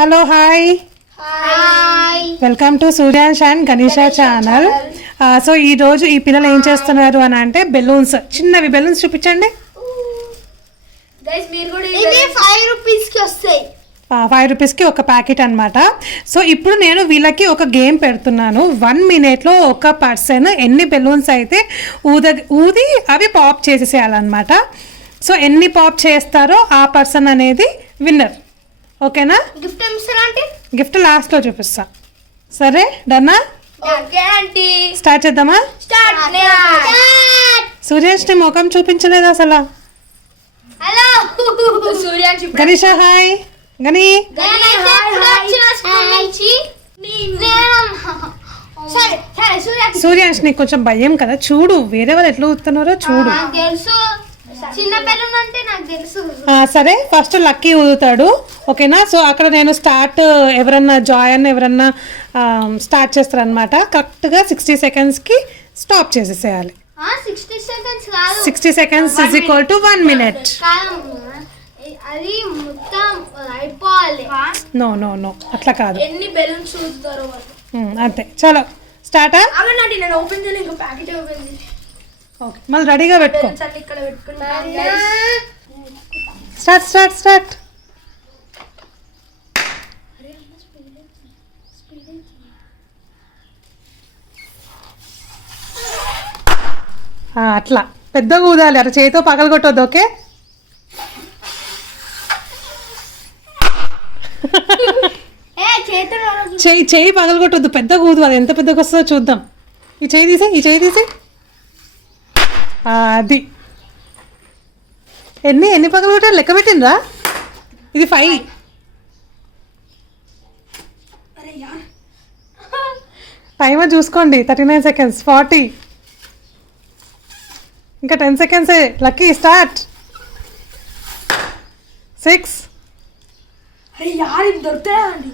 Hello hi welcome to Suryansh and Ganesha channel. So ఈరోజు ఈ పిల్లలు ఏం చేస్తున్నారు అని అంటే బెలూన్స్, చిన్నవి బెలూన్స్ చూపించండి. ఇది 5 రూపీస్కి వస్తాయి. 5 రూపీస్కి ఒక ప్యాకెట్ అనమాట. సో ఇప్పుడు నేను వీళ్ళకి ఒక గేమ్ పెడుతున్నాను. 1 మినిట్లో ఒక పర్సన్ ఎన్ని బెలూన్స్ అయితే ఊది అవి పాప్ చేసేసేయాలన్నమాట. సో ఎన్ని పాప్ చేస్తారో ఆ పర్సన్ అనేది విన్నర్. ఓకేనా? గిఫ్ట్ ఏమిస్తారా అంటే గిఫ్ట్ లాస్ట్లో చూపిస్తా. సరే డన్నా? Okay aunty. స్టార్ట్ చేద్దామా? స్టార్ట్. సూర్యాష్ నీ ముఖం చూపించలేదు అసలు. హలో సూర్యాన్ష్. గణేష హాయ్. గని సూర్యాష్ నీకు కొంచెం భయం కదా, చూడు వేరే వాళ్ళు ఎట్లా ఊతున్నారో చూడు. తెలుసు, చిన్న బెలూన్ అంటే నాకు తెలుసు. సరే ఫస్ట్ లక్కీ ఊదుతాడు. ఓకేనా? సో అక్కడ నేను స్టార్ట్, ఎవరన్నా జాయ్ అన్న ఎవరన్నా స్టార్ట్ చేస్తారనమాట. కరెక్ట్గా 60 సెకండ్స్కి స్టాప్ చేసేసేయాలి. 60 సెకండ్స్ కాదు, 60 seconds is equal to 1 minute. అది మొత్తం అయిపోవాలి. నో నో నో అట్లా కాదు. ఎన్ని బెలూన్స్ ఊదుతారో అంతే. చలో స్టార్టా? అవునండి, నేను ఓపెన్ చేయలేదు, ఇంకా ప్యాకెట్ ఓపెన్ చేసి. ఓకే మళ్ళీ రెడీగా పెట్టుకో. ఇక్కడ పెట్టుకున్నాను. Start start start. అట్లా పెద్దగా ఊదాలి, అట్లా చేతితో పగలగొట్టొద్దు. ఓకే? చెయ్యి పగలగొట్టొద్దు, పెద్దగా ఊదు. అది ఎంత పెద్దగా వస్తుందో చూద్దాం. ఈ చెయ్యి తీసే. అది ఎన్ని పగలగొట్టారు లెక్క పెట్టిండ్రా? ఇది 5. టైమర్ చూసుకోండి. 39 సెకండ్స్, 40. ఇంకా 10 సెకండ్సే. Lucky start. 6. అరే యార్, ఇది దొరుకుతాయా అండి?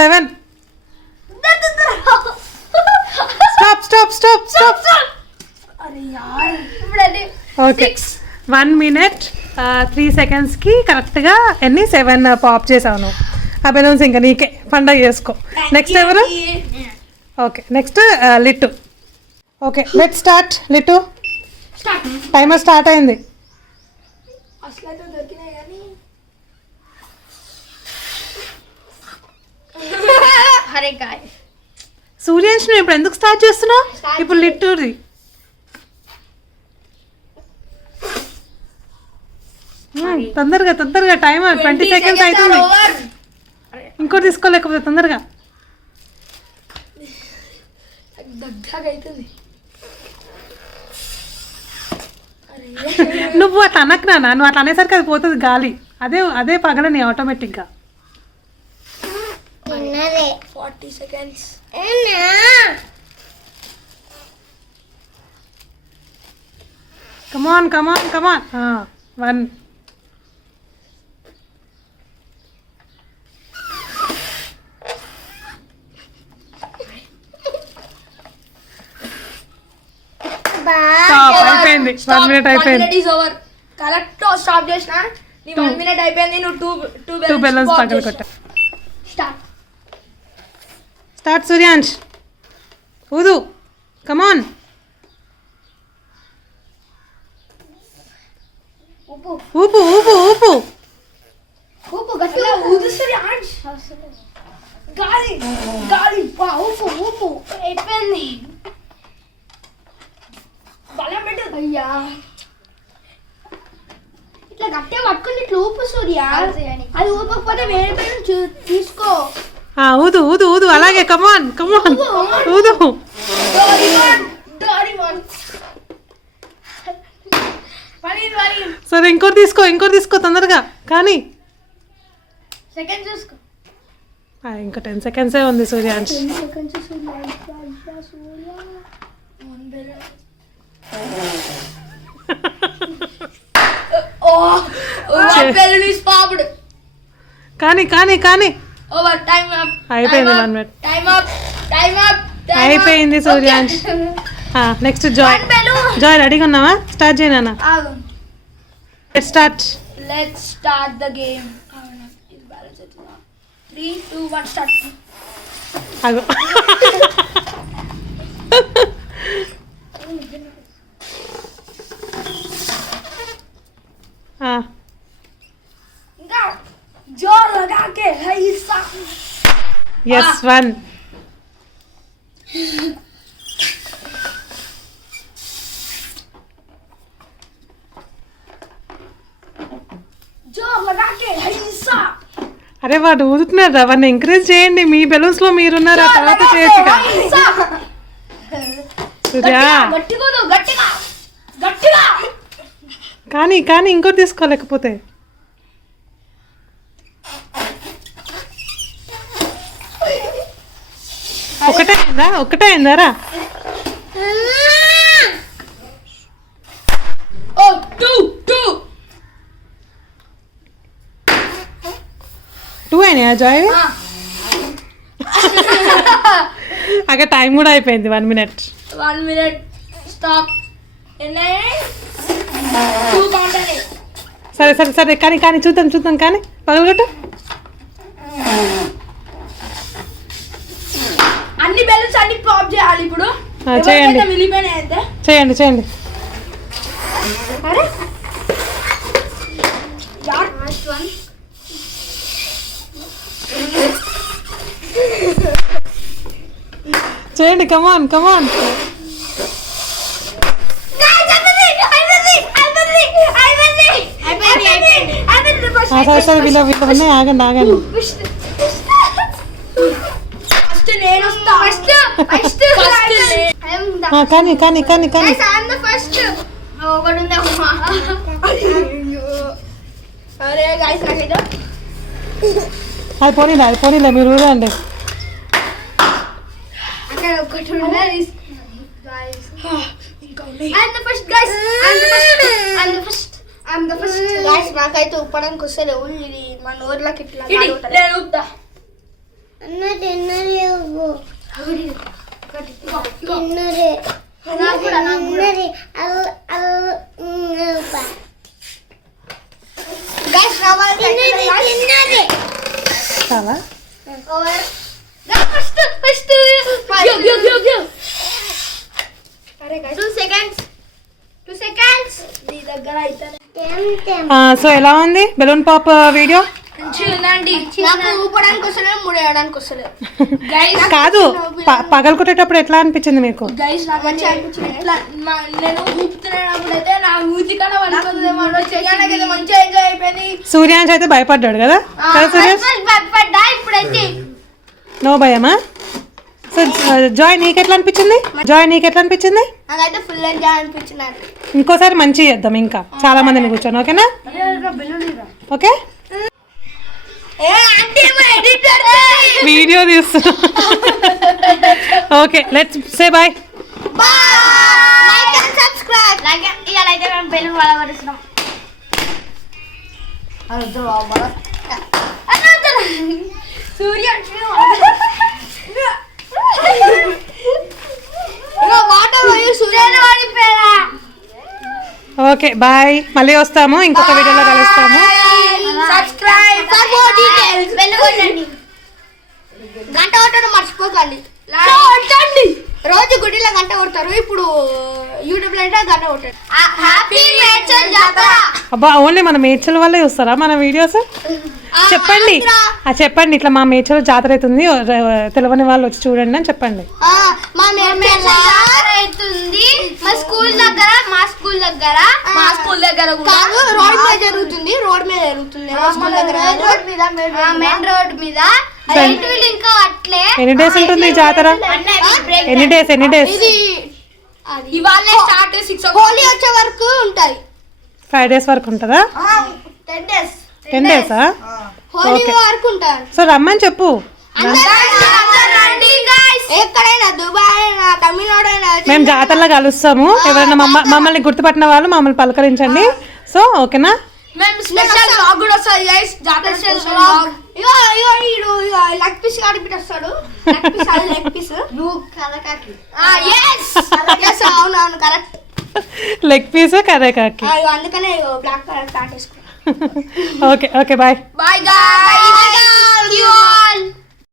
7. స్టాప్. అరే యార్, ఇప్పుడు ఓకే 1 మినిట్ 3 సెకండ్స్కి కరెక్ట్గా 7 పాప్ చేసావు. ఆ బెలూన్స్ ఇంకా నీకే, పండగ చేసుకో. నెక్స్ట్ ఎవరు? Okay next Littu. Okay let start. Littu timer start అయింది. అసలు దొరికినాయి కానీ అరే గాయ్, సూర్యాన్ష్ నువ్వు ఇప్పుడు ఎందుకు స్టార్ట్ చేస్తున్నావు? ఇప్పుడు లిట్టుది. తొందరగా టైమర్ 20 సెకండ్స్ అవుతుంది. ఇంకోటి తీసుకోలేకపోతే తొందరగా. నువ్వు అట్లా అనకు నాన్న, నువ్వు అట్లా అనేసరికి అది పోతుంది గాలి. అదే పగలని ఆటోమేటిక్గా. 40 సెకండ్స్. కమాన్ 1. అయిపోయింది. 1 మినిట్ అయిపోయింది. కరెక్ట్ స్టాప్ చేసిన. 1 మినిట్ అయిపోయింది. నువ్వు 2 బెలూన్స్ పగలగొట్టా. స్టార్ట్. స్టార్ట్ సూర్యాన్ష్. ఊదు. కమాన్. ఊపు గట్టిగా ఊదు సూర్యాన్ష్. గాలి ఊపు అయిపోయింది. బలం పెట్టు. అయ్యా ఇట్లా గట్టిగా పట్టుకుని ఇట్లా ఊపు సూర్య. అది ఊపకపోతే వేరే పేరు తీసుకో. ఊదు అలాగే. కమాన్ ఊదు. సరే ఇంకోటి తీసుకో తొందరగా కానీ. సెకండ్ చూసుకో. ఇంకా 10 సెకండ్సే ఉంది సూర్యాన్ష్. కానీ అయిపోయింది. 1 మినిట్ అయిపోయింది సూర్యాన్ష్. నెక్స్ట్ జాయ్ రెడీగా ఉన్నావా? స్టార్ట్ చేయనా? Start. Let's start the game. ఇది బ్యాలెన్స్ అవుతుందా? 3, 2, 1 స్టార్ట్. అగో ఇంకా జోర్ లగాకే హైసా. ఎస్ 1. జోర్ లగాకే హైసా. అరే వాడు ఊదుతున్నారు, వాడిని ఎంకరేజ్ చేయండి. మీ బెలూన్స్ లో మీరున్నారు, ఆ తర్వాత చేయొచ్చుగా. సూర్య గట్టిగా గట్టిగా గట్టిగా. కానీ కానీ ఇంకోటి తీసుకోలేకపోతే. ఒకటే అయిందారా? ఓ 2 అయినాయా జాయ్? అక్కడ టైం కూడా అయిపోయింది. 1 minute. 1 minute stop. ఎన్ని 2 కౌంట్ అని. సరే సరే సరే కానీ కానీ చూద్దాం కానీ పగలగొట్టు. అన్ని బెలూన్స్ అన్ని పాప్ చేయాలి ఇప్పుడు. చేయండి మిలిపోయినాయి. చేయండి. అరే యార్ ఫస్ట్ వన్. చేయండి. కమాన్ సరే సరే వీళ్ళు ఉన్నాయి. ఆగండి. ఫస్ట్ నేను వస్తా. ఫస్ట్ కానీ అరే గైస్ నాకైతే అది పోనీలే మీరు ఊరండి. అక్కడ ఒకటి ఉన్నది గైస్. ఇంకా ఉన్నాయి. I'm the first guys. Guys నాకైతే ఉప్పడానికి వస్తలే. ఇది మన ఊర్లోకి ఇట్లా నేను ఊపుతా. చాలా సో ఎలా ఉంది బెలూన్ పాప్ వీడియో? ఊపడానికి వస్తలే, ముడేయడానికి వస్తలే. కాదు, పగలకొట్టేటప్పుడు ఎట్లా అనిపించింది మీకు? గైస్ నాకు మంచిగా అనిపించింది. నేను ఊపుతున్నప్పుడు అయితే నా ఊతి కన్నా వాళ్ళకి మంచిగా ఎంజాయ్ అయిపోయింది. సూర్యాంశ్ అయితే భయపడ్డాడు కదా భయపడ్డా. ఇప్పుడైతే నో భయమా? సో జాయ్ నీకెట్లా అనిపించింది? నాకైతే ఫుల్ ఎంజాయ్ అనిపించింది. ఇంకోసారి మంచి చేద్దాం, ఇంకా చాలా మందిని కూర్చొని. ఓకేనా? ఓకే, వీడియో తీస్తున్నా. Okay, let's say bye. Like and subscribe. ఇయాలైతే మేము బెలూన్ వలవరుస్తున్నాం. సూర్య ఓకే బాయ్, మళ్ళీ వస్తాము, ఇంకొక వీడియోలో కలుస్తాము. Subscribe for more details. Bell కొట్టండి, గంట కొట్టడం మర్చిపోకండి. రోజు గుడిలో గంట కొడతారు, ఇప్పుడు యూట్యూబ్ లో అంటే గంట కొట్టారు. హ్యాపీ మేడ్చల్ జాతర. అబ్బా, ఓన్లీ మన మేడ్చల్ వల్లే చూస్తారా మన వీడియోస్? చెప్పండి, చెప్పండి ఇట్లా మా మేడ్చల్ జాతర అవుతుంది, తెలియని వాళ్ళు వచ్చి చూడండి అని చెప్పండి. మా మేడ్చల్ జాతర అవుతుంది మా స్కూల్ దగ్గర కాదు, రోడ్ మీద జరుగుతుంది. స్కూల్ దగ్గర మెయిన్ రోడ్ మీద. ఇంకా అట్లే ఎన్ని డేస్ ఉంటుంది జాతర? ఎన్ని డేస్? ఇది ఇవాళ స్టార్ట్ 6 హోలీ వచ్చే వరకు ఉంటాయి. 5 days వరకు ఉంటుందా? 10 days హోలీ వరకు ఉంటారు. సో రమ్మని చెప్పు. ఎక్కడైనా దుబాయ్ అయినా తమిళనాడు అయినా మేము జాతరలో కలుస్తాము. ఎవరైనా మమ్మల్ని గుర్తుపట్టిన వాళ్ళు మమ్మల్ని పలకరించండి. సో ఓకేనా? మేము స్పెషల్ వ్లాగ్ కూడా వస్తాయి గైస్. జాతర స్పెషల్ వ్లాగ్. ఇగో ఈడు లెగ్ పీస్ కడిపిస్తాడు. లెగ్ పీస్ నువ్వు కలకాకి. yes అవును కరెక్ట్. లెగ్ పీస్ కరేకాకి. అందుకనే బ్లాక్ కలర్ ప్యాంట్ వేసుకున్నాను. Okay okay bye. Bye guy.